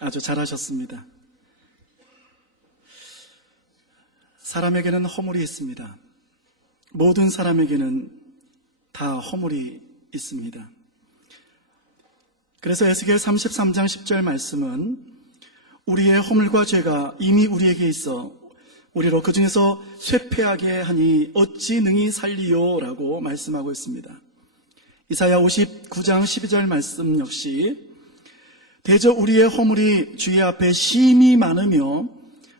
아주 잘하셨습니다. 사람에게는 허물이 있습니다. 모든 사람에게는 다 허물이 있습니다. 그래서 에스겔 33장 10절 말씀은 우리의 허물과 죄가 이미 우리에게 있어 우리로 그 중에서 쇠폐하게 하니 어찌 능히 살리요? 라고 말씀하고 있습니다. 이사야 59장 12절 말씀 역시 대저 우리의 허물이 주의 앞에 심히 많으며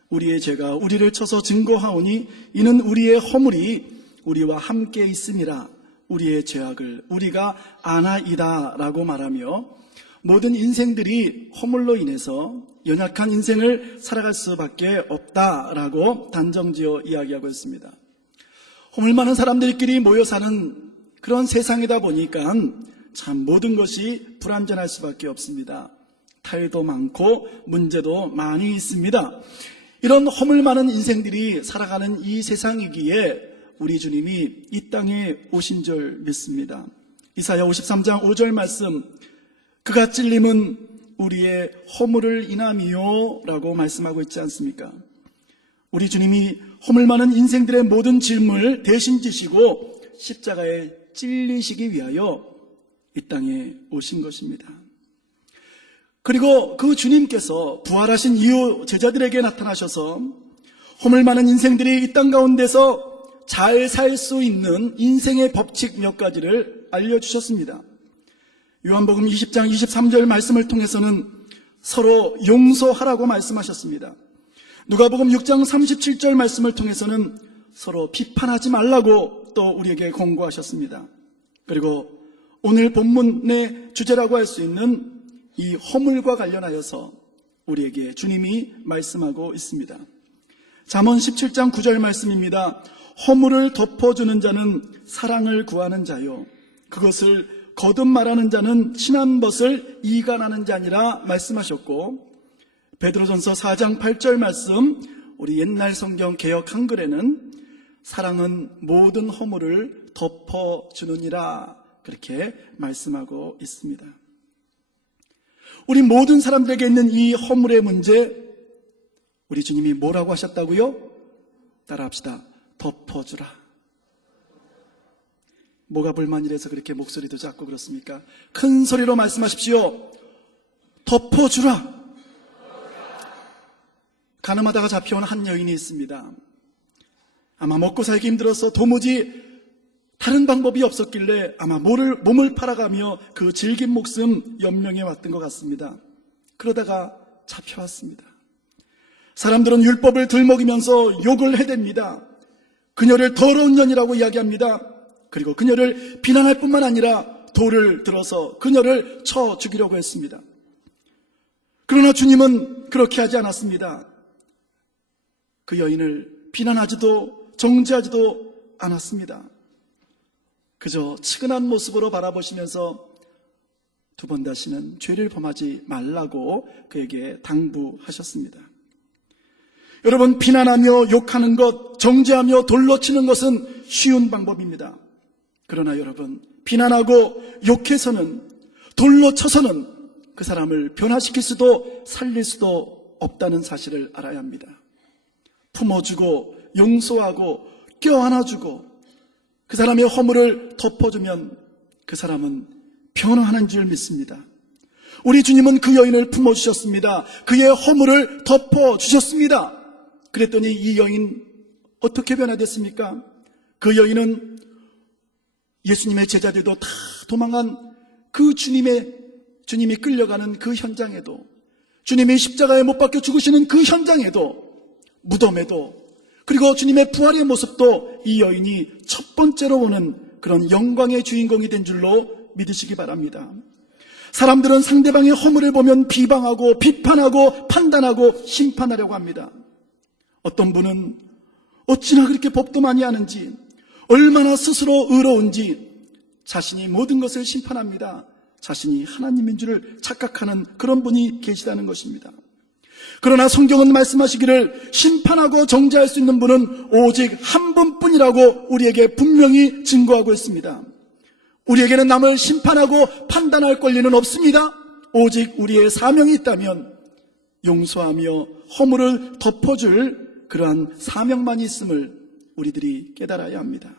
우리의 죄가 우리를 쳐서 증거하오니 이는 우리의 허물이 우리와 함께 있음이라. 우리의 죄악을 우리가 아나이다 라고 말하며 모든 인생들이 허물로 인해서 연약한 인생을 살아갈 수밖에 없다라고 단정지어 이야기하고 있습니다. 허물 많은 사람들끼리 모여 사는 그런 세상이다 보니까 참 모든 것이 불완전할 수밖에 없습니다. 탈도 많고 문제도 많이 있습니다. 이런 허물 많은 인생들이 살아가는 이 세상이기에 우리 주님이 이 땅에 오신 줄 믿습니다. 이사야 53장 5절 말씀, 그가 찔림은 우리의 허물을 인함이요 라고 말씀하고 있지 않습니까? 우리 주님이 허물 많은 인생들의 모든 짐을 대신 지시고 십자가에 찔리시기 위하여 이 땅에 오신 것입니다. 그리고 그 주님께서 부활하신 이후 제자들에게 나타나셔서 허물 많은 인생들이 이 땅 가운데서 잘 살 수 있는 인생의 법칙 몇 가지를 알려주셨습니다. 요한복음 20장 23절 말씀을 통해서는 서로 용서하라고 말씀하셨습니다. 누가복음 6장 37절 말씀을 통해서는 서로 비판하지 말라고 또 우리에게 권고하셨습니다. 그리고 오늘 본문의 주제라고 할 수 있는 이 허물과 관련하여서 우리에게 주님이 말씀하고 있습니다. 잠언 17장 9절 말씀입니다. 허물을 덮어주는 자는 사랑을 구하는 자요 그것을 거듭 말하는 자는 친한 것을 이간하는 자니라 말씀하셨고, 베드로전서 4장 8절 말씀, 우리 옛날 성경 개역 한글에는 사랑은 모든 허물을 덮어주느니라 그렇게 말씀하고 있습니다. 우리 모든 사람들에게 있는 이 허물의 문제, 우리 주님이 뭐라고 하셨다고요? 따라합시다. 덮어주라. 뭐가 불만이라서 그렇게 목소리도 작고 그렇습니까? 큰 소리로 말씀하십시오. 덮어주라. 가늠하다가 잡혀온 한 여인이 있습니다. 아마 먹고 살기 힘들어서 도무지 다른 방법이 없었길래 아마 몸을 팔아가며 그 질긴 목숨 연명해 왔던 것 같습니다. 그러다가 잡혀왔습니다. 사람들은 율법을 들먹이면서 욕을 해댑니다. 그녀를 더러운 년이라고 이야기합니다. 그리고 그녀를 비난할 뿐만 아니라 돌을 들어서 그녀를 쳐 죽이려고 했습니다. 그러나 주님은 그렇게 하지 않았습니다. 그 여인을 비난하지도 정죄하지도 않았습니다. 그저 측은한 모습으로 바라보시면서 두 번 다시는 죄를 범하지 말라고 그에게 당부하셨습니다. 여러분, 비난하며 욕하는 것, 정죄하며 돌로 치는 것은 쉬운 방법입니다. 그러나 여러분, 비난하고 욕해서는, 돌로 쳐서는 그 사람을 변화시킬 수도 살릴 수도 없다는 사실을 알아야 합니다. 품어주고 용서하고 껴안아주고 그 사람의 허물을 덮어주면 그 사람은 변화하는 줄 믿습니다. 우리 주님은 그 여인을 품어주셨습니다. 그의 허물을 덮어주셨습니다. 그랬더니 이 여인 어떻게 변화됐습니까? 그 여인은 예수님의 제자들도 다 도망한 그 주님이 끌려가는 그 현장에도, 주님이 십자가에 못 박혀 죽으시는 그 현장에도, 무덤에도, 그리고 주님의 부활의 모습도 이 여인이 첫 번째로 보는 그런 영광의 주인공이 된 줄로 믿으시기 바랍니다. 사람들은 상대방의 허물을 보면 비방하고 비판하고 판단하고 심판하려고 합니다. 어떤 분은 어찌나 그렇게 법도 많이 아는지, 얼마나 스스로 의로운지 자신이 모든 것을 심판합니다. 자신이 하나님인 줄을 착각하는 그런 분이 계시다는 것입니다. 그러나 성경은 말씀하시기를 심판하고 정죄할 수 있는 분은 오직 한 분뿐이라고 우리에게 분명히 증거하고 있습니다. 우리에게는 남을 심판하고 판단할 권리는 없습니다. 오직 우리의 사명이 있다면 용서하며 허물을 덮어줄 그러한 사명만 있음을 우리들이 깨달아야 합니다.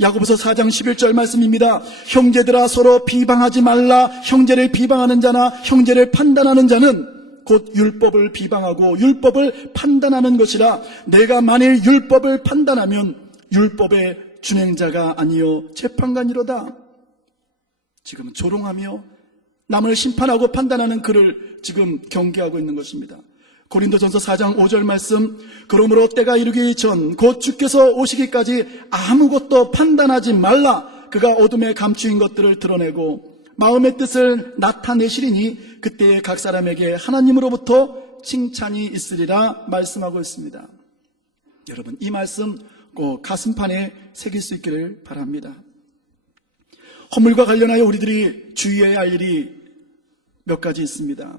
야고보서 4장 11절 말씀입니다. 형제들아 서로 비방하지 말라. 형제를 비방하는 자나 형제를 판단하는 자는 곧 율법을 비방하고 율법을 판단하는 것이라. 내가 만일 율법을 판단하면 율법의 준행자가 아니요 재판관이로다. 지금 조롱하며 남을 심판하고 판단하는 그를 지금 경계하고 있는 것입니다. 고린도전서 4장 5절 말씀, 그러므로 때가 이르기 전 곧 주께서 오시기까지 아무것도 판단하지 말라. 그가 어둠에 감추인 것들을 드러내고 마음의 뜻을 나타내시리니 그때에 각 사람에게 하나님으로부터 칭찬이 있으리라 말씀하고 있습니다. 여러분, 이 말씀 꼭 가슴판에 새길 수 있기를 바랍니다. 허물과 관련하여 우리들이 주의해야 할 일이 몇 가지 있습니다.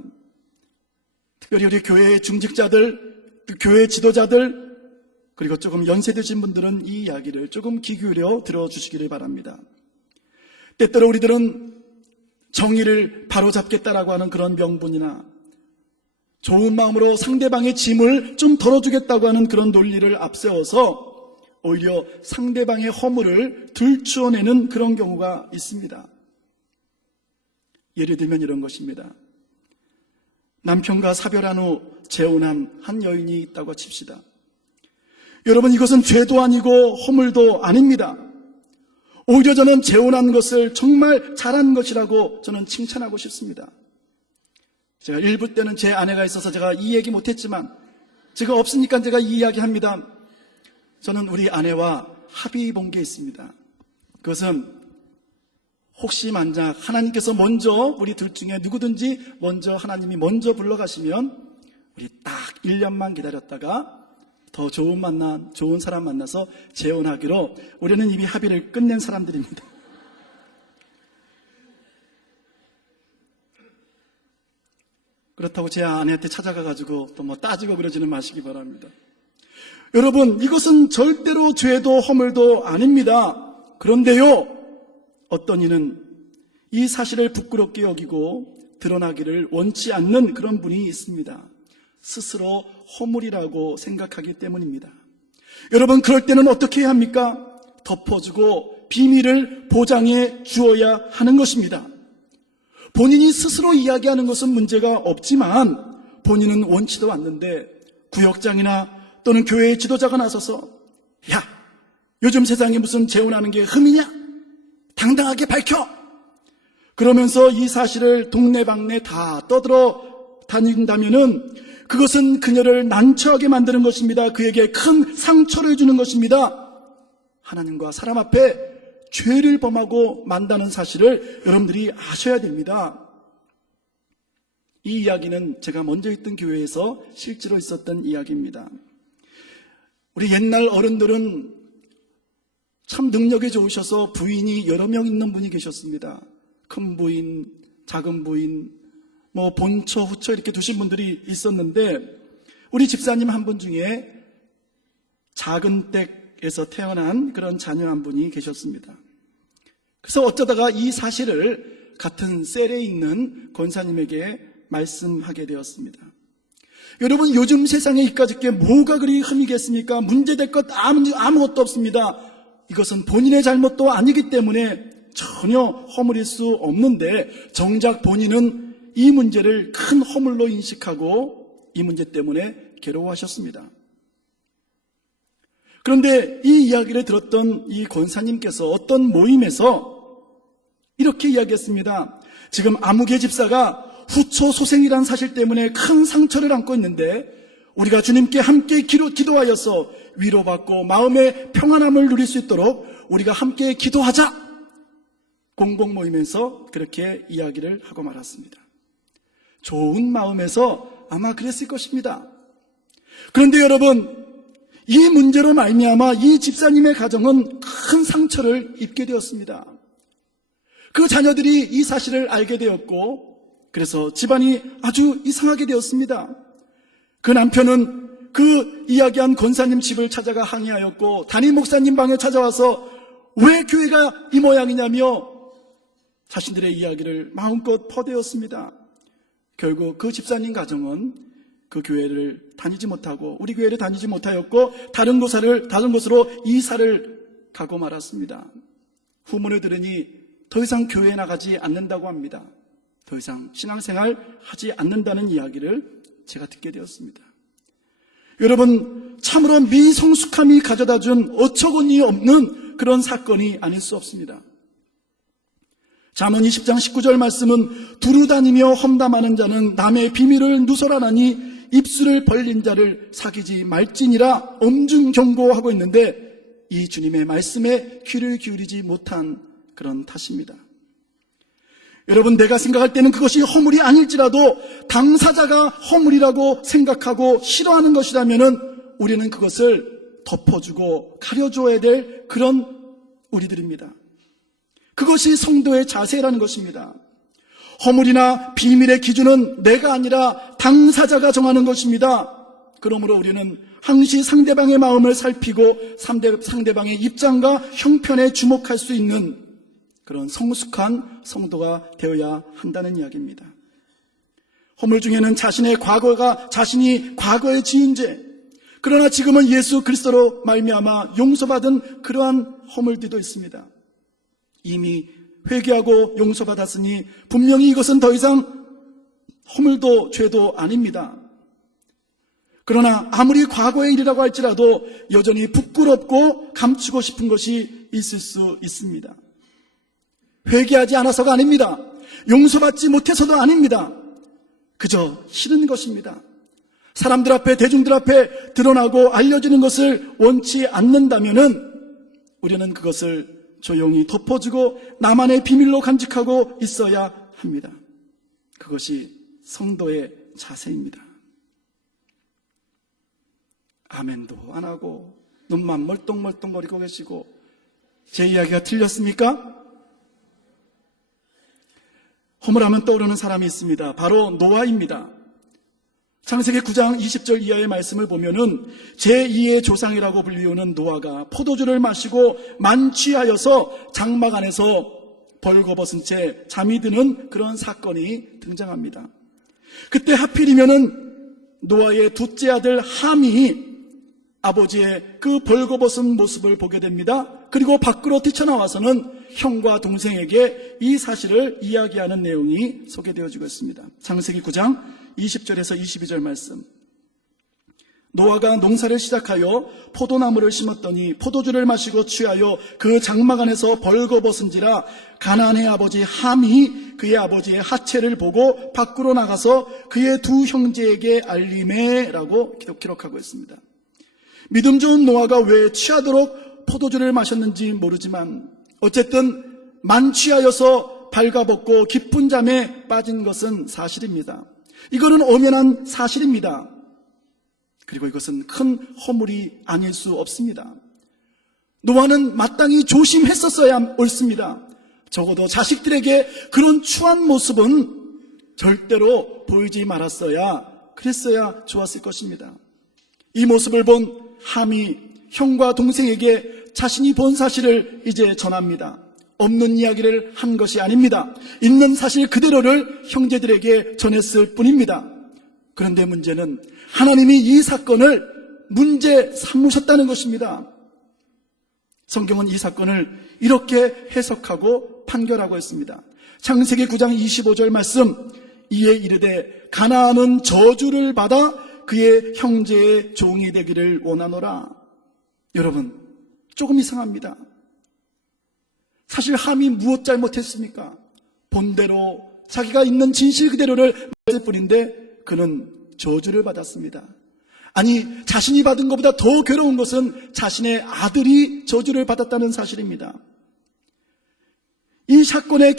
특별히 우리 교회의 중직자들, 교회 지도자들, 그리고 조금 연세 드신 분들은 이 이야기를 조금 귀 기울여 들어주시기를 바랍니다. 때때로 우리들은 정의를 바로잡겠다라고 하는 그런 명분이나 좋은 마음으로 상대방의 짐을 좀 덜어주겠다고 하는 그런 논리를 앞세워서 오히려 상대방의 허물을 들추어내는 그런 경우가 있습니다. 예를 들면 이런 것입니다. 남편과 사별한 후 재혼한 한 여인이 있다고 칩시다. 여러분, 이것은 죄도 아니고 허물도 아닙니다. 오히려 저는 재혼한 것을 정말 잘한 것이라고 저는 칭찬하고 싶습니다. 제가 일부 때는 제 아내가 있어서 제가 이 얘기 못했지만 제가 없으니까 제가 이 이야기 합니다. 저는 우리 아내와 합의 본 게 있습니다. 그것은 혹시 만약 하나님께서 먼저 우리 둘 중에 누구든지 먼저 하나님이 먼저 불러가시면 우리 딱 1년만 기다렸다가 더 좋은 사람 만나서 재혼하기로 우리는 이미 합의를 끝낸 사람들입니다. 그렇다고 제 아내한테 찾아가가지고 또 뭐 따지고 그러지는 마시기 바랍니다. 여러분, 이것은 절대로 죄도 허물도 아닙니다. 그런데요, 어떤 이는 이 사실을 부끄럽게 여기고 드러나기를 원치 않는 그런 분이 있습니다. 스스로 허물이라고 생각하기 때문입니다. 여러분, 그럴 때는 어떻게 해야 합니까? 덮어주고 비밀을 보장해 주어야 하는 것입니다. 본인이 스스로 이야기하는 것은 문제가 없지만 본인은 원치도 않는데 구역장이나 또는 교회의 지도자가 나서서 야, 요즘 세상에 무슨 재혼하는 게 흠이냐? 당당하게 밝혀! 그러면서 이 사실을 동네방네 다 떠들어 다닌다면은 그것은 그녀를 난처하게 만드는 것입니다. 그에게 큰 상처를 주는 것입니다. 하나님과 사람 앞에 죄를 범하고 만다는 사실을 여러분들이 아셔야 됩니다. 이 이야기는 제가 먼저 있던 교회에서 실제로 있었던 이야기입니다. 우리 옛날 어른들은 참 능력이 좋으셔서 부인이 여러 명 있는 분이 계셨습니다. 큰 부인, 작은 부인, 뭐 본처, 후처 이렇게 두신 분들이 있었는데 우리 집사님 한 분 중에 작은 댁에서 태어난 그런 자녀 한 분이 계셨습니다. 그래서 어쩌다가 이 사실을 같은 셀에 있는 권사님에게 말씀하게 되었습니다. 여러분, 요즘 세상에 이까짓 게 뭐가 그리 흠이겠습니까? 문제될 것 아무것도 없습니다. 이것은 본인의 잘못도 아니기 때문에 전혀 허물일 수 없는데 정작 본인은 이 문제를 큰 허물로 인식하고 이 문제 때문에 괴로워하셨습니다. 그런데 이 이야기를 들었던 이 권사님께서 어떤 모임에서 이렇게 이야기했습니다. 지금 아무개 집사가 후초소생이라는 사실 때문에 큰 상처를 안고 있는데 우리가 주님께 함께 기도하여서 위로받고 마음의 평안함을 누릴 수 있도록 우리가 함께 기도하자. 공복 모임에서 그렇게 이야기를 하고 말았습니다. 좋은 마음에서 아마 그랬을 것입니다. 그런데 여러분, 이 문제로 말미암아 이 집사님의 가정은 큰 상처를 입게 되었습니다. 그 자녀들이 이 사실을 알게 되었고 그래서 집안이 아주 이상하게 되었습니다. 그 남편은 그 이야기한 권사님 집을 찾아가 항의하였고 담임 목사님 방에 찾아와서 왜 교회가 이 모양이냐며 자신들의 이야기를 마음껏 퍼대었습니다. 결국 그 집사님 가정은 그 교회를 다니지 못하고 우리 교회를 다니지 못하였고 다른 곳으로 이사를 가고 말았습니다. 후문을 들으니 더 이상 교회에 나가지 않는다고 합니다. 더 이상 신앙생활 하지 않는다는 이야기를 제가 듣게 되었습니다. 여러분, 참으로 미성숙함이 가져다준 어처구니 없는 그런 사건이 아닐 수 없습니다. 잠언 20장 19절 말씀은 두루다니며 험담하는 자는 남의 비밀을 누설하나니 입술을 벌린 자를 사귀지 말지니라 엄중 경고하고 있는데 이 주님의 말씀에 귀를 기울이지 못한 그런 탓입니다. 여러분, 내가 생각할 때는 그것이 허물이 아닐지라도 당사자가 허물이라고 생각하고 싫어하는 것이라면 우리는 그것을 덮어주고 가려줘야 될 그런 우리들입니다. 그것이 성도의 자세라는 것입니다. 허물이나 비밀의 기준은 내가 아니라 당사자가 정하는 것입니다. 그러므로 우리는 항시 상대방의 마음을 살피고 상대방의 입장과 형편에 주목할 수 있는 그런 성숙한 성도가 되어야 한다는 이야기입니다. 허물 중에는 자신이 과거의 지은 죄, 그러나 지금은 예수 그리스도로 말미암아 용서받은 그러한 허물들도 있습니다. 이미 회개하고 용서받았으니 분명히 이것은 더 이상 허물도 죄도 아닙니다. 그러나 아무리 과거의 일이라고 할지라도 여전히 부끄럽고 감추고 싶은 것이 있을 수 있습니다. 회개하지 않아서가 아닙니다. 용서받지 못해서도 아닙니다. 그저 싫은 것입니다. 사람들 앞에, 대중들 앞에 드러나고 알려지는 것을 원치 않는다면은 우리는 그것을 조용히 덮어주고 나만의 비밀로 간직하고 있어야 합니다. 그것이 성도의 자세입니다. 아멘도 안 하고 눈만 멀뚱멀뚱거리고 계시고 제 이야기가 틀렸습니까? 허물하면 떠오르는 사람이 있습니다. 바로 노아입니다. 창세기 9장 20절 이하의 말씀을 보면은 제2의 조상이라고 불리우는 노아가 포도주를 마시고 만취하여서 장막 안에서 벌거벗은 채 잠이 드는 그런 사건이 등장합니다. 그때 하필이면은 노아의 둘째 아들 함이 아버지의 그 벌거벗은 모습을 보게 됩니다. 그리고 밖으로 뛰쳐나와서는 형과 동생에게 이 사실을 이야기하는 내용이 소개되어지고 있습니다. 창세기 9장 20절에서 22절 말씀. 노아가 농사를 시작하여 포도나무를 심었더니 포도주를 마시고 취하여 그 장막 안에서 벌거벗은지라 가나안의 아버지 함이 그의 아버지의 하체를 보고 밖으로 나가서 그의 두 형제에게 알림해라고 기록하고 있습니다. 믿음 좋은 노아가 왜 취하도록 포도주를 마셨는지 모르지만 어쨌든 만취하여서 발가벗고 깊은 잠에 빠진 것은 사실입니다. 이거는 엄연한 사실입니다. 그리고 이것은 큰 허물이 아닐 수 없습니다. 노아는 마땅히 조심했었어야 옳습니다. 적어도 자식들에게 그런 추한 모습은 절대로 보이지 말았어야, 그랬어야 좋았을 것입니다. 이 모습을 본 함이 형과 동생에게 자신이 본 사실을 이제 전합니다. 없는 이야기를 한 것이 아닙니다. 있는 사실 그대로를 형제들에게 전했을 뿐입니다. 그런데 문제는 하나님이 이 사건을 문제 삼으셨다는 것입니다. 성경은 이 사건을 이렇게 해석하고 판결하고 있습니다. 창세기 9장 25절 말씀, 이에 이르되 가나안은 저주를 받아 그의 형제의 종이 되기를 원하노라. 여러분, 조금 이상합니다. 사실 함이 무엇 잘못했습니까? 본대로 자기가 있는 진실 그대로를 말했을 뿐인데 그는 저주를 받았습니다. 아니, 자신이 받은 것보다 더 괴로운 것은 자신의 아들이 저주를 받았다는 사실입니다. 이 사건의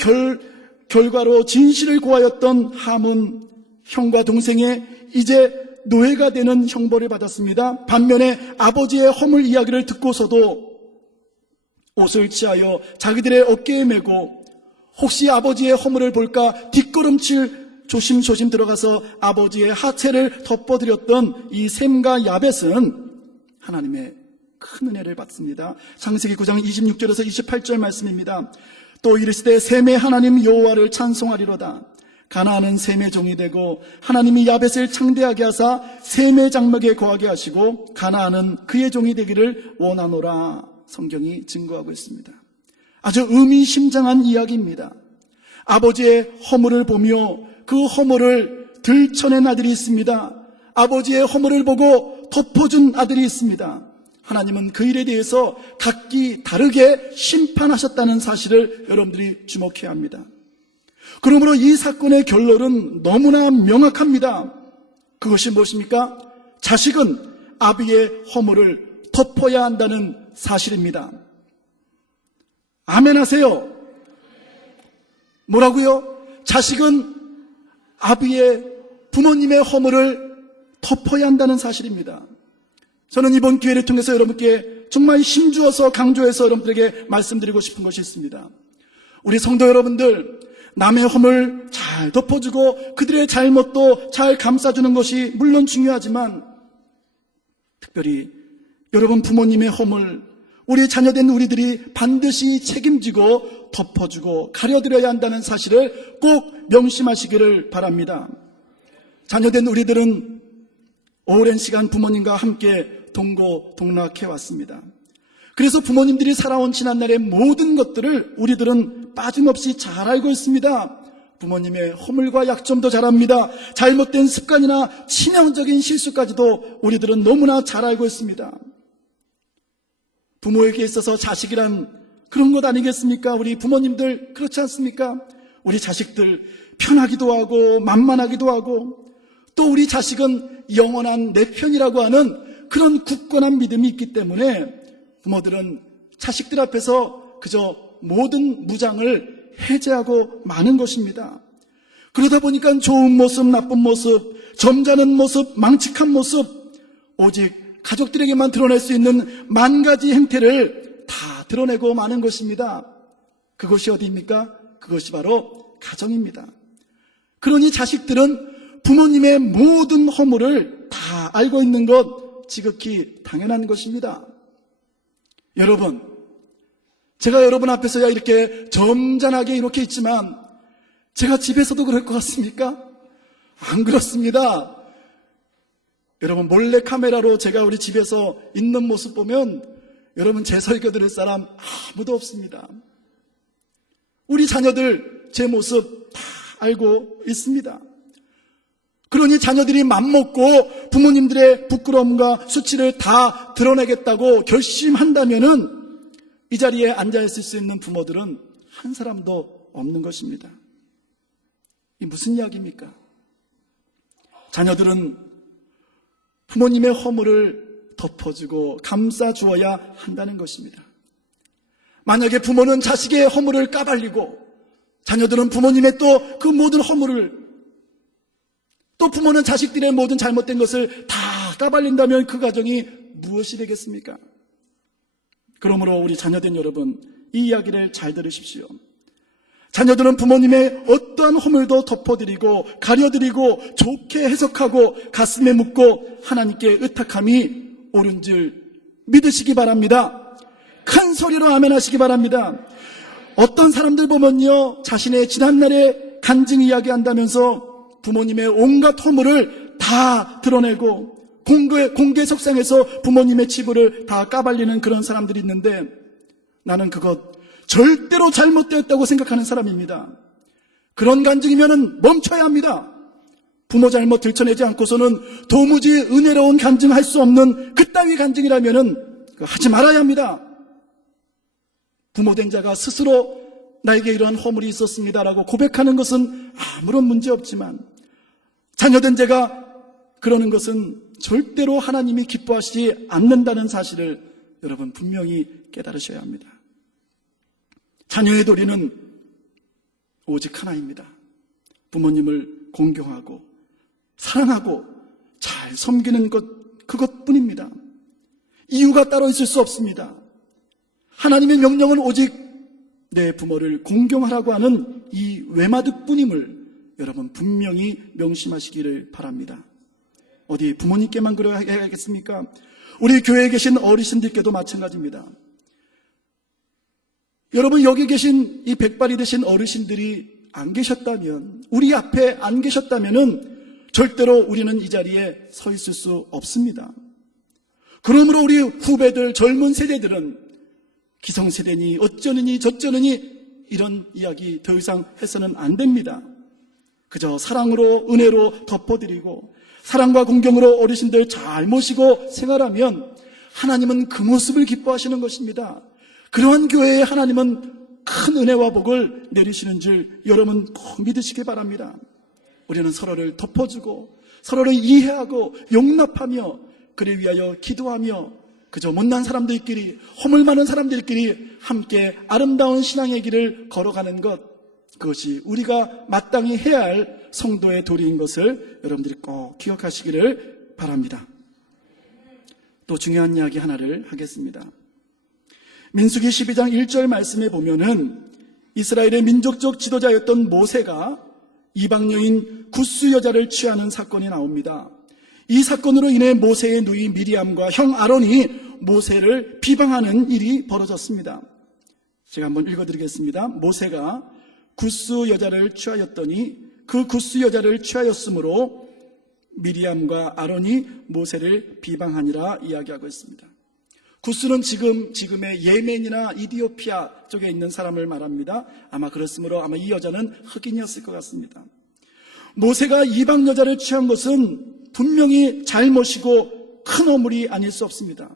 결과로 진실을 고하였던 함은 형과 동생의 이제 노예가 되는 형벌을 받았습니다. 반면에 아버지의 허물 이야기를 듣고서도 옷을 취하여 자기들의 어깨에 메고 혹시 아버지의 허물을 볼까 뒷걸음질 조심조심 들어가서 아버지의 하체를 덮어드렸던 이 셈과 야벳은 하나님의 큰 은혜를 받습니다. 창세기 9장 26절에서 28절 말씀입니다. 또 이르시되 셈의 하나님 여호와를 찬송하리로다. 가나안은 셈의 종이 되고 하나님이 야벳을 창대하게 하사 셈의 장막에 거하게 하시고 가나안은 그의 종이 되기를 원하노라. 성경이 증거하고 있습니다. 아주 의미심장한 이야기입니다. 아버지의 허물을 보며 그 허물을 들춰낸 아들이 있습니다. 아버지의 허물을 보고 덮어준 아들이 있습니다. 하나님은 그 일에 대해서 각기 다르게 심판하셨다는 사실을 여러분들이 주목해야 합니다. 그러므로 이 사건의 결론은 너무나 명확합니다. 그것이 무엇입니까? 자식은 아비의 허물을 덮어야 한다는 사실입니다. 아멘 하세요. 뭐라고요? 자식은 아비의 부모님의 허물을 덮어야 한다는 사실입니다. 저는 이번 기회를 통해서 여러분께 정말 힘주어서 강조해서 여러분들에게 말씀드리고 싶은 것이 있습니다. 우리 성도 여러분들, 남의 허물 잘 덮어주고 그들의 잘못도 잘 감싸주는 것이 물론 중요하지만 특별히 여러분 부모님의 허물, 우리 자녀된 우리들이 반드시 책임지고 덮어주고 가려드려야 한다는 사실을 꼭 명심하시기를 바랍니다. 자녀된 우리들은 오랜 시간 부모님과 함께 동고동락해 왔습니다. 그래서 부모님들이 살아온 지난날의 모든 것들을 우리들은 빠짐없이 잘 알고 있습니다. 부모님의 허물과 약점도 잘 압니다. 잘못된 습관이나 치명적인 실수까지도 우리들은 너무나 잘 알고 있습니다. 부모에게 있어서 자식이란 그런 것 아니겠습니까? 우리 부모님들 그렇지 않습니까? 우리 자식들 편하기도 하고 만만하기도 하고 또 우리 자식은 영원한 내 편이라고 하는 그런 굳건한 믿음이 있기 때문에 부모들은 자식들 앞에서 그저 모든 무장을 해제하고 마는 것입니다. 그러다 보니까 좋은 모습, 나쁜 모습, 점잖은 모습, 망측한 모습, 오직 가족들에게만 드러낼 수 있는 만 가지 행태를 다 드러내고 마는 것입니다. 그것이 어디입니까? 그것이 바로 가정입니다. 그러니 자식들은 부모님의 모든 허물을 다 알고 있는 것 지극히 당연한 것입니다. 여러분, 제가 여러분 앞에서야 이렇게 점잖하게 이렇게 있지만 제가 집에서도 그럴 것 같습니까? 안 그렇습니다. 여러분 몰래 카메라로 제가 우리 집에서 있는 모습 보면 여러분 제 설교 들을 사람 아무도 없습니다. 우리 자녀들 제 모습 다 알고 있습니다. 그러니 자녀들이 맘먹고 부모님들의 부끄러움과 수치를 다 드러내겠다고 결심한다면은 이 자리에 앉아있을 수 있는 부모들은 한 사람도 없는 것입니다. 이 무슨 이야기입니까? 자녀들은 부모님의 허물을 덮어주고 감싸주어야 한다는 것입니다. 만약에 부모는 자식의 허물을 까발리고 자녀들은 부모님의 또 그 모든 허물을 또 부모는 자식들의 모든 잘못된 것을 다 까발린다면 그 가정이 무엇이 되겠습니까? 그러므로 우리 자녀된 여러분, 이 이야기를 잘 들으십시오. 자녀들은 부모님의 어떠한 허물도 덮어드리고 가려드리고 좋게 해석하고 가슴에 묻고 하나님께 의탁함이 옳은 줄 믿으시기 바랍니다. 큰 소리로 아멘 하시기 바랍니다. 어떤 사람들 보면요, 자신의 지난날의 간증 이야기한다면서 부모님의 온갖 허물을 다 드러내고 공개 석상에서 부모님의 치부를 다 까발리는 그런 사람들이 있는데 나는 그것 절대로 잘못되었다고 생각하는 사람입니다. 그런 간증이면 멈춰야 합니다. 부모 잘못 들춰내지 않고서는 도무지 은혜로운 간증할 수 없는 그따위 간증이라면 하지 말아야 합니다. 부모된 자가 스스로 나에게 이러한 허물이 있었습니다라고 고백하는 것은 아무런 문제 없지만 자녀된 제가 그러는 것은 절대로 하나님이 기뻐하시지 않는다는 사실을 여러분 분명히 깨달으셔야 합니다. 자녀의 도리는 오직 하나입니다. 부모님을 공경하고 사랑하고 잘 섬기는 것, 그것뿐입니다. 이유가 따로 있을 수 없습니다. 하나님의 명령은 오직 내 부모를 공경하라고 하는 이 외마득뿐임을 여러분 분명히 명심하시기를 바랍니다. 어디 부모님께만 그래야겠습니까? 우리 교회에 계신 어르신들께도 마찬가지입니다. 여러분 여기 계신 이 백발이 되신 어르신들이 안 계셨다면, 우리 앞에 안 계셨다면은 절대로 우리는 이 자리에 서 있을 수 없습니다. 그러므로 우리 후배들, 젊은 세대들은 기성세대니 어쩌느니 저쩌느니 이런 이야기 더 이상 해서는 안 됩니다. 그저 사랑으로, 은혜로 덮어드리고 사랑과 공경으로 어르신들 잘 모시고 생활하면 하나님은 그 모습을 기뻐하시는 것입니다. 그러한 교회에 하나님은 큰 은혜와 복을 내리시는 줄 여러분 꼭 믿으시기 바랍니다. 우리는 서로를 덮어주고 서로를 이해하고 용납하며 그를 위하여 기도하며 그저 못난 사람들끼리, 허물 많은 사람들끼리 함께 아름다운 신앙의 길을 걸어가는 것, 그것이 우리가 마땅히 해야 할 성도의 도리인 것을 여러분들이 꼭 기억하시기를 바랍니다. 또 중요한 이야기 하나를 하겠습니다. 민수기 12장 1절 말씀에 보면은 이스라엘의 민족적 지도자였던 모세가 이방 여인 굿수 여자를 취하는 사건이 나옵니다. 이 사건으로 인해 모세의 누이 미리암과 형 아론이 모세를 비방하는 일이 벌어졌습니다. 제가 한번 읽어드리겠습니다. 모세가 굿수 여자를 취하였더니 그 굿수 여자를 취하였으므로 미리암과 아론이 모세를 비방하니라 이야기하고 있습니다. 굿수는 지금의 예멘이나 이디오피아 쪽에 있는 사람을 말합니다. 아마 그렇으므로 아마 이 여자는 흑인이었을 것 같습니다. 모세가 이방 여자를 취한 것은 분명히 잘못이고 큰 허물이 아닐 수 없습니다.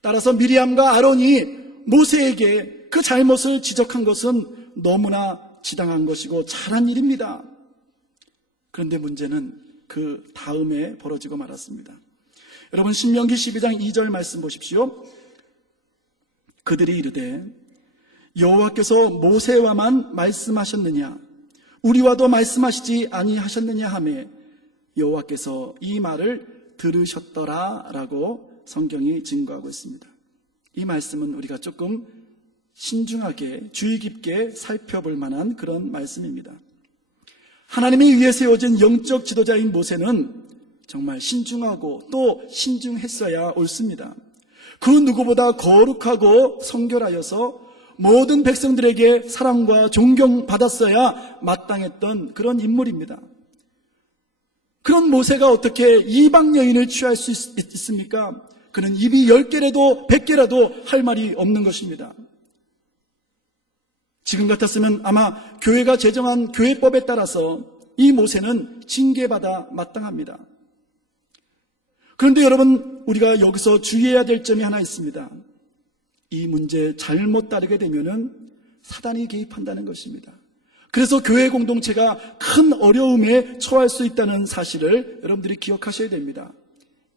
따라서 미리암과 아론이 모세에게 그 잘못을 지적한 것은 너무나 지당한 것이고 잘한 일입니다. 그런데 문제는 그 다음에 벌어지고 말았습니다. 여러분 신명기 12장 2절 말씀 보십시오. 그들이 이르되 여호와께서 모세와만 말씀하셨느냐 우리와도 말씀하시지 아니하셨느냐 하매 여호와께서 이 말을 들으셨더라 라고 성경이 증거하고 있습니다. 이 말씀은 우리가 조금 신중하게 주의 깊게 살펴볼 만한 그런 말씀입니다. 하나님이 위에 세워진 영적 지도자인 모세는 정말 신중하고 또 신중했어야 옳습니다. 그 누구보다 거룩하고 성결하여서 모든 백성들에게 사랑과 존경받았어야 마땅했던 그런 인물입니다. 그런 모세가 어떻게 이방 여인을 취할 수 있습니까? 그는 입이 10개라도 100개라도 할 말이 없는 것입니다. 지금 같았으면 아마 교회가 제정한 교회법에 따라서 이 모세는 징계받아 마땅합니다. 그런데 여러분 우리가 여기서 주의해야 될 점이 하나 있습니다. 이 문제 잘못 따르게 되면은 사단이 개입한다는 것입니다. 그래서 교회 공동체가 큰 어려움에 처할 수 있다는 사실을 여러분들이 기억하셔야 됩니다.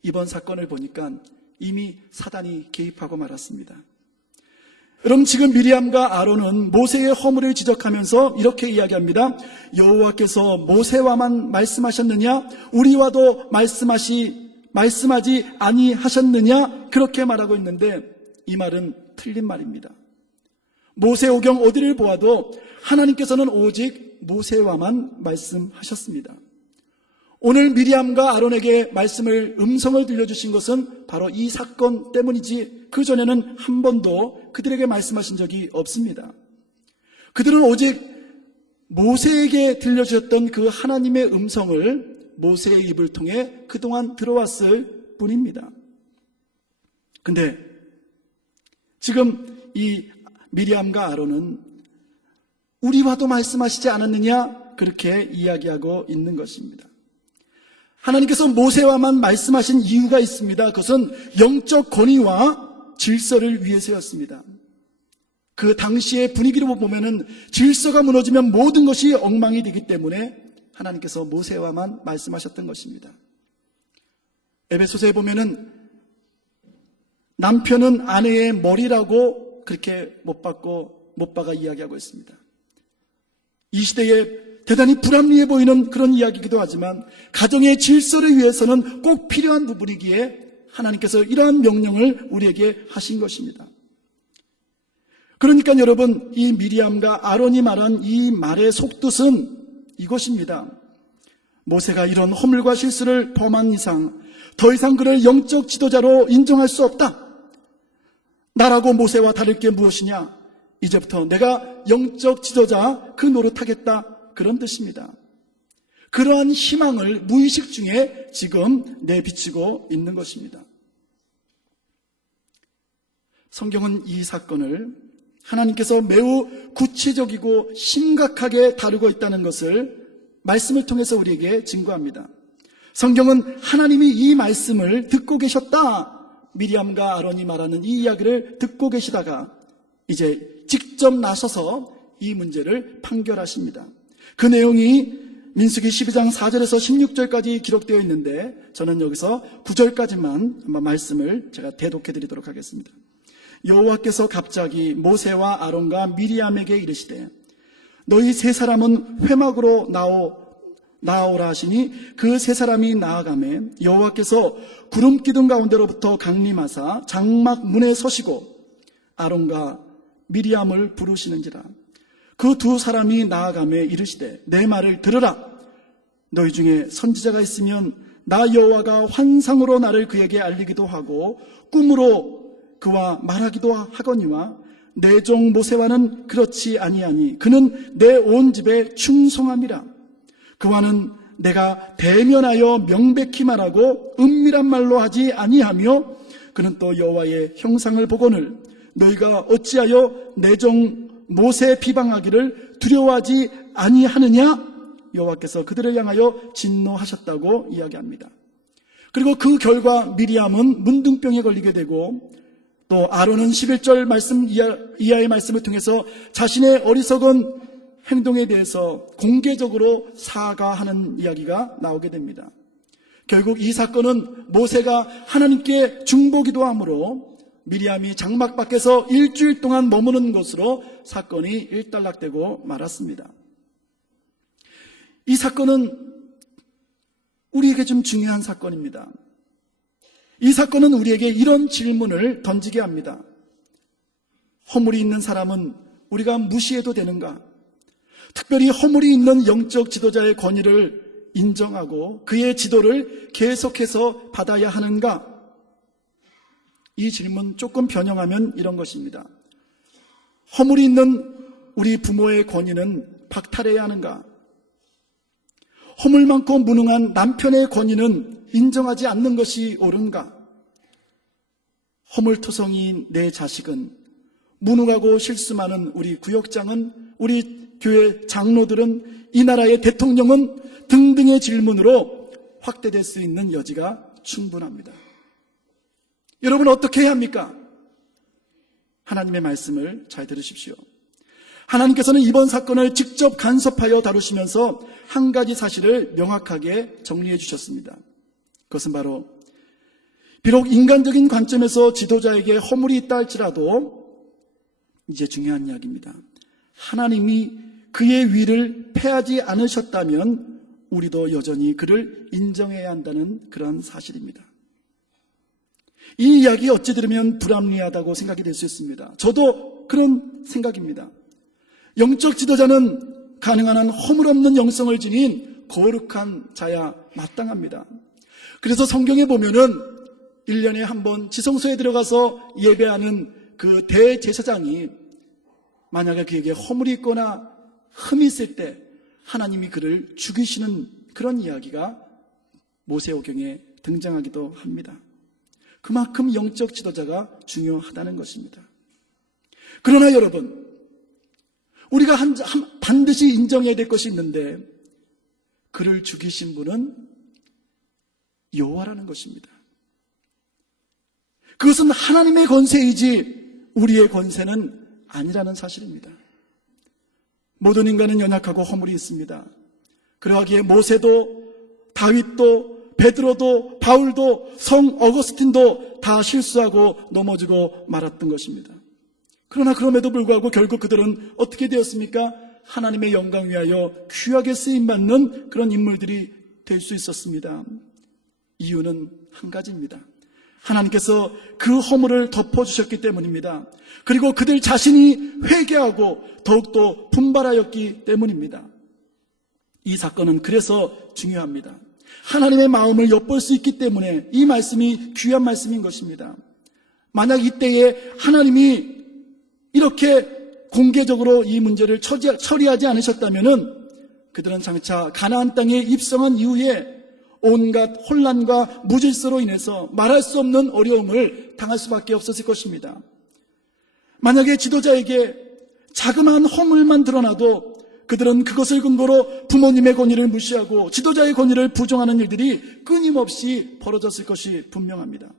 이번 사건을 보니까 이미 사단이 개입하고 말았습니다. 여러분 지금 미리암과 아론은 모세의 허물을 지적하면서 이렇게 이야기합니다. 여호와께서 모세와만 말씀하셨느냐 우리와도 말씀하지 아니하셨느냐 그렇게 말하고 있는데 이 말은 틀린 말입니다. 모세오경 어디를 보아도 하나님께서는 오직 모세와만 말씀하셨습니다. 오늘 미리암과 아론에게 음성을 들려주신 것은 바로 이 사건 때문이지 그전에는 한 번도 그들에게 말씀하신 적이 없습니다. 그들은 오직 모세에게 들려주셨던 그 하나님의 음성을 모세의 입을 통해 그동안 들어왔을 뿐입니다. 근데 지금 이 미리암과 아론은 우리와도 말씀하시지 않았느냐 그렇게 이야기하고 있는 것입니다. 하나님께서 모세와만 말씀하신 이유가 있습니다. 그것은 영적 권위와 질서를 위해서였습니다. 그 당시의 분위기로 보면은 질서가 무너지면 모든 것이 엉망이 되기 때문에 하나님께서 모세와만 말씀하셨던 것입니다. 에베소서에 보면은 남편은 아내의 머리라고 그렇게 못 박아 이야기하고 있습니다. 이 시대에 대단히 불합리해 보이는 그런 이야기이기도 하지만 가정의 질서를 위해서는 꼭 필요한 부분이기에 하나님께서 이러한 명령을 우리에게 하신 것입니다. 그러니까 여러분 이 미리암과 아론이 말한 이 말의 속뜻은 이것입니다. 모세가 이런 허물과 실수를 범한 이상 더 이상 그를 영적 지도자로 인정할 수 없다. 나라고 모세와 다를 게 무엇이냐? 이제부터 내가 영적 지도자 그 노릇하겠다 그런 뜻입니다. 그러한 희망을 무의식 중에 지금 내비치고 있는 것입니다. 성경은 이 사건을 하나님께서 매우 구체적이고 심각하게 다루고 있다는 것을 말씀을 통해서 우리에게 증거합니다. 성경은 하나님이 이 말씀을 듣고 계셨다, 미리암과 아론이 말하는 이 이야기를 듣고 계시다가 이제 직접 나서서 이 문제를 판결하십니다. 그 내용이 민수기 12장 4절에서 16절까지 기록되어 있는데 저는 여기서 9절까지만 한번 말씀을 제가 대독해 드리도록 하겠습니다. 여호와께서 갑자기 모세와 아론과 미리암에게 이르시되 너희 세 사람은 회막으로 나아오라 하시니 그 세 사람이 나아가매 여호와께서 구름 기둥 가운데로부터 강림하사 장막 문에 서시고 아론과 미리암을 부르시는지라. 그 두 사람이 나아가매 이르시되 내 말을 들으라. 너희 중에 선지자가 있으면 나 여호와가 환상으로 나를 그에게 알리기도 하고 꿈으로 그와 말하기도 하거니와 내 종 모세와는 그렇지 아니하니 그는 내 온 집에 충성함이라. 그와는 내가 대면하여 명백히 말하고 은밀한 말로 하지 아니하며 그는 또 여호와의 형상을 보거늘 너희가 어찌하여 내 종 모세 비방하기를 두려워하지 아니하느냐? 여호와께서 그들을 향하여 진노하셨다고 이야기합니다. 그리고 그 결과 미리암은 문둥병에 걸리게 되고 또 아론은 11절 말씀 이하의 말씀을 통해서 자신의 어리석은 행동에 대해서 공개적으로 사과하는 이야기가 나오게 됩니다. 결국 이 사건은 모세가 하나님께 중보기도함으로 미리암이 장막 밖에서 일주일 동안 머무는 것으로 사건이 일단락되고 말았습니다. 이 사건은 우리에게 좀 중요한 사건입니다. 이 사건은 우리에게 이런 질문을 던지게 합니다. 허물이 있는 사람은 우리가 무시해도 되는가? 특별히 허물이 있는 영적 지도자의 권위를 인정하고 그의 지도를 계속해서 받아야 하는가? 이 질문 조금 변형하면 이런 것입니다. 허물이 있는 우리 부모의 권위는 박탈해야 하는가? 허물 많고 무능한 남편의 권위는 인정하지 않는 것이 옳은가? 허물투성이인 내 자식은, 무능하고 실수 많은 우리 구역장은, 우리 교회 장로들은, 이 나라의 대통령은 등등의 질문으로 확대될 수 있는 여지가 충분합니다. 여러분 어떻게 해야 합니까? 하나님의 말씀을 잘 들으십시오. 하나님께서는 이번 사건을 직접 간섭하여 다루시면서 한 가지 사실을 명확하게 정리해 주셨습니다. 그것은 바로 비록 인간적인 관점에서 지도자에게 허물이 있다 할지라도 이제 중요한 이야기입니다. 하나님이 그의 위를 패하지 않으셨다면 우리도 여전히 그를 인정해야 한다는 그런 사실입니다. 이 이야기 어찌 들으면 불합리하다고 생각이 될 수 있습니다. 저도 그런 생각입니다. 영적 지도자는 가능한 한 허물 없는 영성을 지닌 거룩한 자야 마땅합니다. 그래서 성경에 보면은 1년에 한 번 지성소에 들어가서 예배하는 그 대제사장이 만약에 그에게 허물이 있거나 흠이 있을 때 하나님이 그를 죽이시는 그런 이야기가 모세오경에 등장하기도 합니다. 그만큼 영적 지도자가 중요하다는 것입니다. 그러나 여러분, 우리가 반드시 인정해야 될 것이 있는데 그를 죽이신 분은 여호와라는 것입니다. 그것은 하나님의 권세이지 우리의 권세는 아니라는 사실입니다. 모든 인간은 연약하고 허물이 있습니다. 그러하기에 모세도 다윗도 베드로도 바울도 성 어거스틴도 다 실수하고 넘어지고 말았던 것입니다. 그러나 그럼에도 불구하고 결국 그들은 어떻게 되었습니까? 하나님의 영광 위하여 귀하게 쓰임받는 그런 인물들이 될 수 있었습니다. 이유는 한 가지입니다. 하나님께서 그 허물을 덮어주셨기 때문입니다. 그리고 그들 자신이 회개하고 더욱더 분발하였기 때문입니다. 이 사건은 그래서 중요합니다. 하나님의 마음을 엿볼 수 있기 때문에 이 말씀이 귀한 말씀인 것입니다. 만약 이때에 하나님이 이렇게 공개적으로 이 문제를 처리하지 않으셨다면 그들은 장차 가나안 땅에 입성한 이후에 온갖 혼란과 무질서로 인해서 말할 수 없는 어려움을 당할 수밖에 없었을 것입니다. 만약에 지도자에게 자그마한 허물만 드러나도 그들은 그것을 근거로 부모님의 권위를 무시하고 지도자의 권위를 부정하는 일들이 끊임없이 벌어졌을 것이 분명합니다.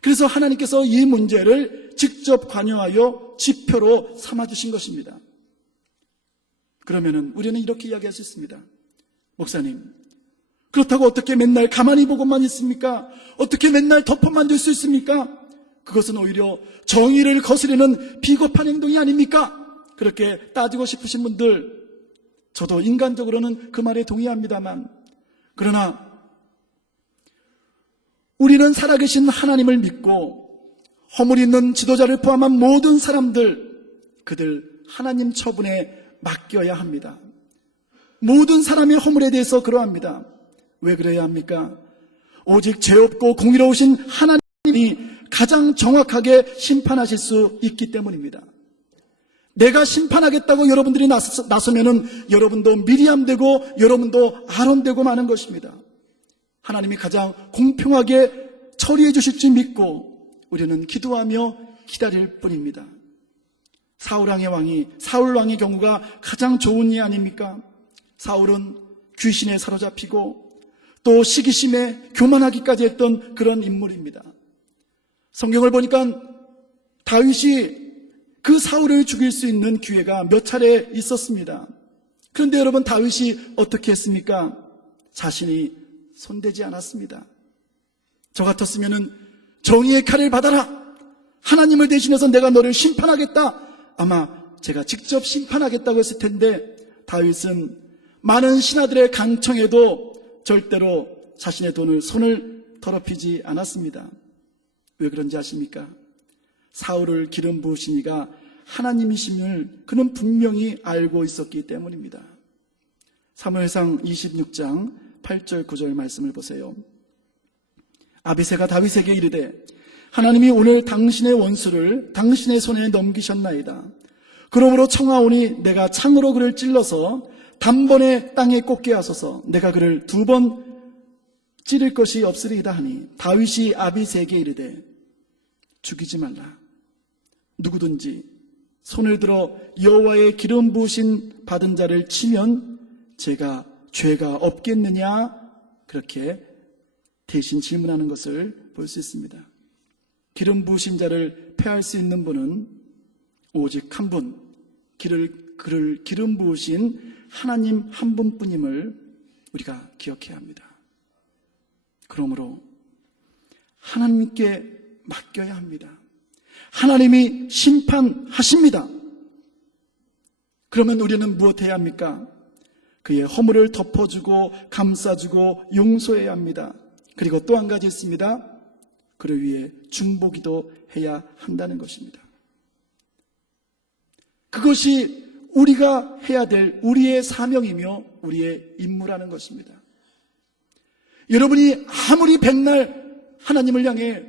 그래서 하나님께서 이 문제를 직접 관여하여 지표로 삼아주신 것입니다. 그러면은 우리는 이렇게 이야기할 수 있습니다. 목사님, 그렇다고 어떻게 맨날 가만히 보고만 있습니까? 어떻게 맨날 덮어만 둘 수 있습니까? 그것은 오히려 정의를 거스르는 비겁한 행동이 아닙니까? 그렇게 따지고 싶으신 분들, 저도 인간적으로는 그 말에 동의합니다만, 그러나 우리는 살아계신 하나님을 믿고 허물 있는 지도자를 포함한 모든 사람들, 그들 하나님 처분에 맡겨야 합니다. 모든 사람의 허물에 대해서 그러합니다. 왜 그래야 합니까? 오직 죄 없고 공의로우신 하나님이 가장 정확하게 심판하실 수 있기 때문입니다. 내가 심판하겠다고 여러분들이 나서면은 여러분도 미리암 되고 여러분도 아론 되고 마는 것입니다. 하나님이 가장 공평하게 처리해 주실 줄 믿고 우리는 기도하며 기다릴 뿐입니다. 사울 왕의 경우가 가장 좋은 예 아닙니까? 사울은 귀신에 사로잡히고 또 시기심에 교만하기까지 했던 그런 인물입니다. 성경을 보니까 다윗이 그 사울을 죽일 수 있는 기회가 몇 차례 있었습니다. 그런데 여러분, 다윗이 어떻게 했습니까? 자신이 손대지 않았습니다. 저 같았으면은 정의의 칼을 받아라, 하나님을 대신해서 내가 너를 심판하겠다, 아마 제가 직접 심판하겠다고 했을 텐데, 다윗은 많은 신하들의 강청에도 절대로 자신의 손을 더럽히지 않았습니다. 왜 그런지 아십니까? 사울을 기름 부으신 이가 하나님이심을 그는 분명히 알고 있었기 때문입니다. 사무엘상 26장 8절 9절 말씀을 보세요. 아비새가 다윗에게 이르되 하나님이 오늘 당신의 원수를 당신의 손에 넘기셨나이다. 그러므로 청하오니 내가 창으로 그를 찔러서 단번에 땅에 꽂게 하소서. 내가 그를 2번 찌를 것이 없으리이다 하니 다윗이 아비새에게 이르되 죽이지 말라. 누구든지 손을 들어 여호와의 기름 부으신 받은 자를 치면 죄가 없겠느냐? 그렇게 대신 질문하는 것을 볼 수 있습니다. 기름 부으신 자를 패할 수 있는 분은 오직 한 분, 그를 기름 부으신 하나님 한 분뿐임을 우리가 기억해야 합니다. 그러므로 하나님께 맡겨야 합니다. 하나님이 심판하십니다. 그러면 우리는 무엇해야 합니까? 그의 허물을 덮어주고 감싸주고 용서해야 합니다. 그리고 또 한 가지 있습니다. 그를 위해 중보기도 해야 한다는 것입니다. 그것이 우리가 해야 될 우리의 사명이며 우리의 임무라는 것입니다. 여러분이 아무리 백날 하나님을 향해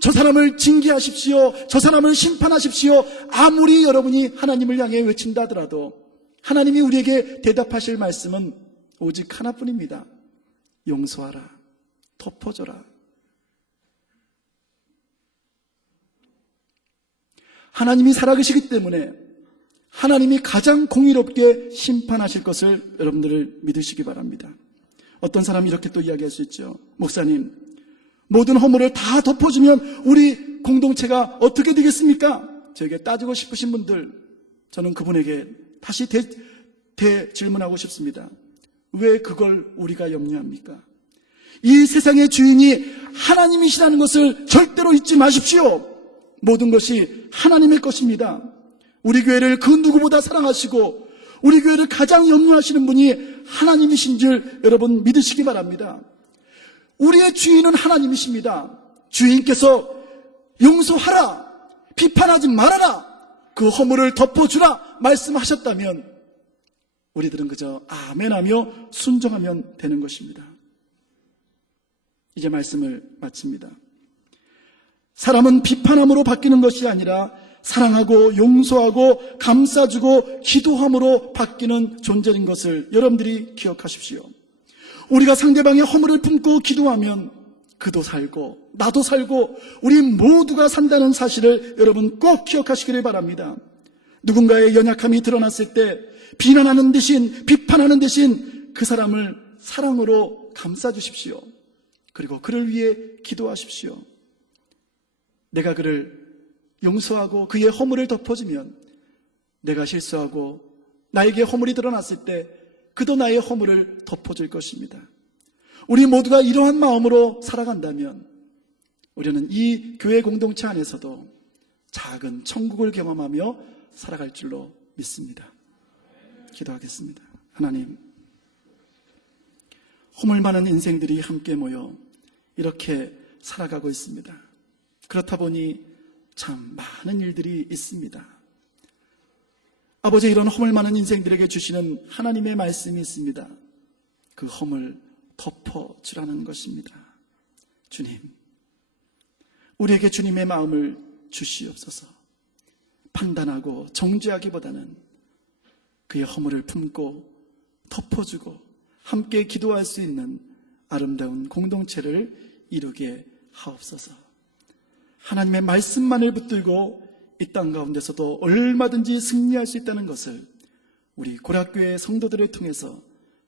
저 사람을 징계하십시오, 저 사람을 심판하십시오, 아무리 여러분이 하나님을 향해 외친다 하더라도 하나님이 우리에게 대답하실 말씀은 오직 하나뿐입니다. 용서하라, 덮어줘라. 하나님이 살아계시기 때문에 하나님이 가장 공의롭게 심판하실 것을 여러분들을 믿으시기 바랍니다. 어떤 사람이 이렇게 또 이야기할 수 있죠. 목사님, 모든 허물을 다 덮어주면 우리 공동체가 어떻게 되겠습니까? 저에게 따지고 싶으신 분들, 저는 그분에게 다시 질문하고 싶습니다. 왜 그걸 우리가 염려합니까? 이 세상의 주인이 하나님이시라는 것을 절대로 잊지 마십시오. 모든 것이 하나님의 것입니다. 우리 교회를 그 누구보다 사랑하시고 우리 교회를 가장 염려하시는 분이 하나님이신 줄 여러분 믿으시기 바랍니다. 우리의 주인은 하나님이십니다. 주인께서 용서하라, 비판하지 말아라, 그 허물을 덮어주라 말씀하셨다면 우리들은 그저 아멘하며 순종하면 되는 것입니다. 이제 말씀을 마칩니다. 사람은 비판함으로 바뀌는 것이 아니라 사랑하고 용서하고 감싸주고 기도함으로 바뀌는 존재인 것을 여러분들이 기억하십시오. 우리가 상대방의 허물을 품고 기도하면 그도 살고 나도 살고 우리 모두가 산다는 사실을 여러분 꼭 기억하시기를 바랍니다. 누군가의 연약함이 드러났을 때 비난하는 대신 비판하는 대신 그 사람을 사랑으로 감싸주십시오. 그리고 그를 위해 기도하십시오. 내가 그를 용서하고 그의 허물을 덮어주면 내가 실수하고 나에게 허물이 드러났을 때 그도 나의 허물을 덮어줄 것입니다. 우리 모두가 이러한 마음으로 살아간다면 우리는 이 교회 공동체 안에서도 작은 천국을 경험하며 살아갈 줄로 믿습니다. 기도하겠습니다. 하나님, 허물 많은 인생들이 함께 모여 이렇게 살아가고 있습니다. 그렇다 보니 참 많은 일들이 있습니다. 아버지, 이런 허물 많은 인생들에게 주시는 하나님의 말씀이 있습니다. 그 허물 덮어주라는 것입니다. 주님, 우리에게 주님의 마음을 주시옵소서. 판단하고 정죄하기보다는 그의 허물을 품고 덮어주고 함께 기도할 수 있는 아름다운 공동체를 이루게 하옵소서. 하나님의 말씀만을 붙들고 이 땅 가운데서도 얼마든지 승리할 수 있다는 것을 우리 고락교회 성도들을 통해서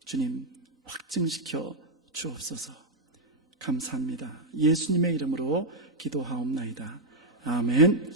주님 확증시켜 주옵소서. 감사합니다. 예수님의 이름으로 기도하옵나이다. 아멘.